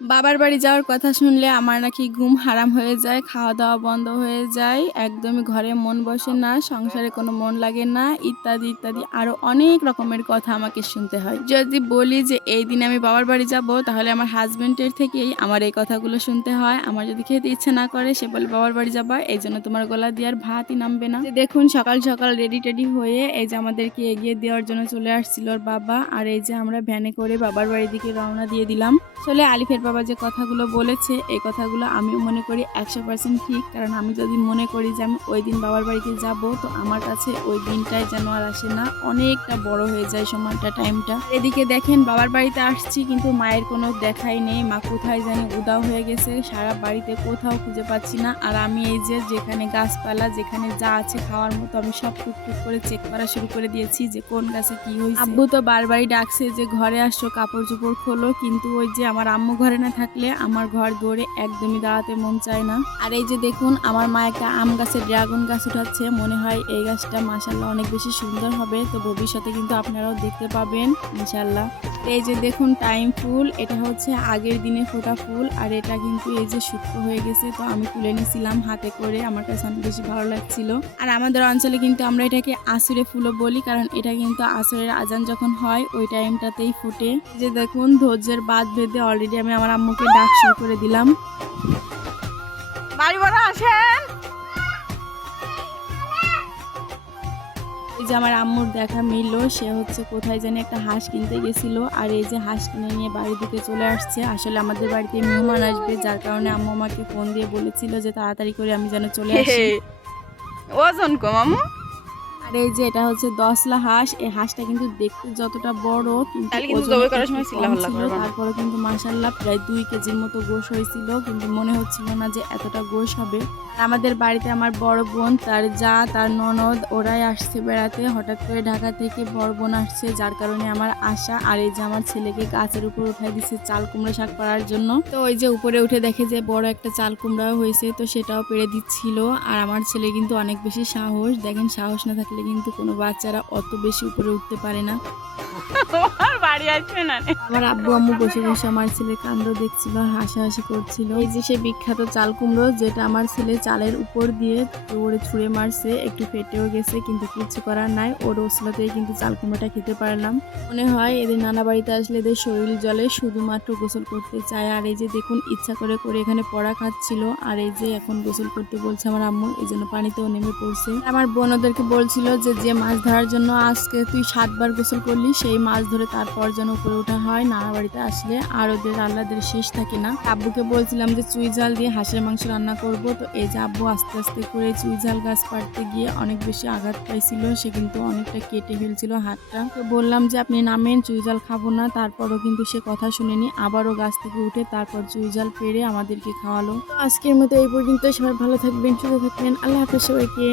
বাবার বাড়ি যাওয়ার কথা শুনলে আমার নাকি ঘুম হারাম হয়ে যায়, খাওয়া দাওয়া বন্ধ হয়ে যায়, একদমই ঘরে মন বসে না, সংসারে কোনো মন লাগে না, ইত্যাদি ইত্যাদি আরও অনেক রকমের কথা আমাকে শুনতে হয়। যদি বলি যে এই দিন আমি বাবার বাড়ি যাব, তাহলে আমার হাজবেন্ডের থেকেই আমার এই কথাগুলো শুনতে হয়। আমার যদি খেতে ইচ্ছে না করে, সে বলে বাবার বাড়ি যাবা, এই জন্য তোমার গলা দিয়ে আর ভাতই নামবে না। দেখুন সকাল সকাল রেডি টেডি হয়ে এই যে আমাদেরকে এগিয়ে দেওয়ার জন্য চলে আসছিল ওর বাবা, আর এই যে আমরা ভ্যানে করে বাবার বাড়ির দিকে রওনা দিয়ে দিলাম। আসলে আলিফের বাবা যে কথাগুলো বলেছে, এই কথাগুলো আমিও মনে করি 100% ঠিক। কারণ আমি যদি মনে করি যে আমি ওই দিন বাবার বাড়িতে যাব, তো আমার কাছে ওই দিনটাই যেন আর আসে না, অনেকটা বড় হয়ে যায় সময়টা, টাইমটা। এদিকে দেখেন বাবার বাড়িতে আসছি, কিন্তু মায়ের কোনো দেখাই নেই। মা কোথায় জানি উদাও হয়ে গেছে, সারা বাড়িতে কোথাও খুঁজে পাচ্ছি না। আর আমি এই যে যেখানে গাছপালা, যেখানে যা আছে খাওয়ার মতো, আমি সব টুকটুক করে চেক করা শুরু করে দিয়েছি যে কোন গাছে কি হয়েছে। আব্বু তো বারবারই ডাকছে যে ঘরে আসছো, কাপড় চোপড় খোলো, কিন্তু ওই যে আমার আম্মু ঘরে না থাকলে আমার ঘর দৌড়ে একদমই দাঁড়াতে মন চায় না। আর এই যে দেখুন আমার মা একটা আম গাছে ড্রাগন গাছ উঠাচ্ছে, মনে হয় এই গাছটা মাশাআল্লাহ অনেক বেশি সুন্দর হবে। তো ভবিষ্যতে কিন্তু আপনারাও দেখতে পাবেন ইনশাআল্লাহ। এই যে দেখুন টাইম ফুল, এটা হচ্ছে আগের দিনে ফোটা ফুল, আর এটা কিন্তু এই যে শুকনো হয়ে গেছে। তো আমি তুলে নিয়েছিলাম হাতে করে, আমার কাছে অনেক বেশি ভালো লাগছিল। আর আমাদের অঞ্চলে কিন্তু আমরা এটাকে আসরে ফুলও বলি, কারণ এটা কিন্তু আসরের আজান যখন হয় ওই টাইমটাতেই ফুটে। এই যে দেখুন ধৈর্যের বাঁধ বেঁধে অলরেডি আমি আমার আম্মুকে ডাক শুরু করে দিলাম। বাড়ি বড় আসেন। এই যে আমার আম্মুর দেখা মিলল, সে হচ্ছে কোথায় জানি একটা হাঁস কিনতে গেছিল, আর এই যে হাঁস কিনে নিয়ে বাড়ির দিকে চলে আসছে। আসলে আমাদের বাড়িতে মেহমান আসবে, যার কারণে আম্মু আমাকে ফোন দিয়ে বলেছিল যে তাড়াতাড়ি করে আমি যেন চলে আসি। ওজন কম আম্মু। আর এই যে এটা হচ্ছে দশলা হাঁস। এই হাঁসটা কিন্তু দেখতে যতটা বড়, কিন্তু ওজনে একটু কম ছিল। তারপরে কিন্তু মাশাআল্লাহ প্রায় 2 কেজির মতো গোশ হয়েছিল, কিন্তু মনে হচ্ছিল না যে এতটা গোশ হবে। আর আমাদের বাড়িতে আমার বড় বোন, তার ননদ, ওরাই আসছে বেড়াতে। হঠাৎ করে ঢাকা থেকে বড় বোন আসছে, যার কারণে আমার আশা। আর এই যে আমার ছেলেকে গাছের উপর উঠাই দিচ্ছে চাল কুমড়া শাক পাড়ার জন্য। তো ওই যে উপরে উঠে দেখে যে বড় একটা চাল কুমড়াও হয়েছে, তো সেটাও পেড়ে দিচ্ছিল। আর আমার ছেলে কিন্তু অনেক বেশি সাহস, দেখেন সাহস না থাকলে কিন্তু কোনো বাচ্চারা অত বেশি উপরে উঠতে পারে না। বাড়ি আসবে না। আমার আব্বু আম্মু বসে বসে আমার ছেলের কাণ্ড দেখছিল, হাসাহাসি করছিল। এই যে সে বিখ্যাত চাল কুমড়ো, যেটা আমার ছেলে চালের উপর দিয়ে দৌড়ে ছুঁড়ে মারছে, একটু ফেটেও গেছে, কিন্তু কিছু করার নাই। ওর ওসলাতেই কিন্তু চাল কুমড়োটা খেতে পারলাম। মনে হয় এদের নানা বাড়িতে আসলে এদের শরীর জ্বলে, শুধুমাত্র গোসল করতে চায়। আর এই যে দেখুন ইচ্ছা করে করে এখানে পড়া খাচ্ছিল, আর এই যে এখন গোসল করতে বলছে আমার আম্মু, এই জন্য পানিতেও নেমে পড়ছে। আমার বোন ওদেরকে বলছিল যে যে মাছ ধরার জন্য আজকে তুই 7 বার গোসল করলি, সেই মাছ ধরে তারপর যেন উপরে ওঠা হয় নানা বাড়িতে আসলে, আর ওদের আল্লাদের শেষ থাকে না। আব্বুকে বলছিলাম যে চুই ঝাল দিয়ে হাঁসের মাংস রান্না করব। তো এই যে আব্বু আস্তে আস্তে করে চুই ঝাল গাছ পাড়তে গিয়ে অনেক বেশি আঘাত পাইছিল, সে কিন্তু অনেকটা কেটে ফেলছিল হাতটা। তো বললাম যে আপনি নামেন, চুই ঝাল খাবো না। তারপরও কিন্তু সে কথা শুনেনি, আবারও গাছ থেকে উঠে তারপর চুই ঝাল পেড়ে আমাদেরকে খাওয়ালো। তো আজকের মতো এই পর্যন্ত। সবাই ভালো থাকবেন, সুস্থ থাকবেন, আল্লাহ হাফেজ সবাইকে।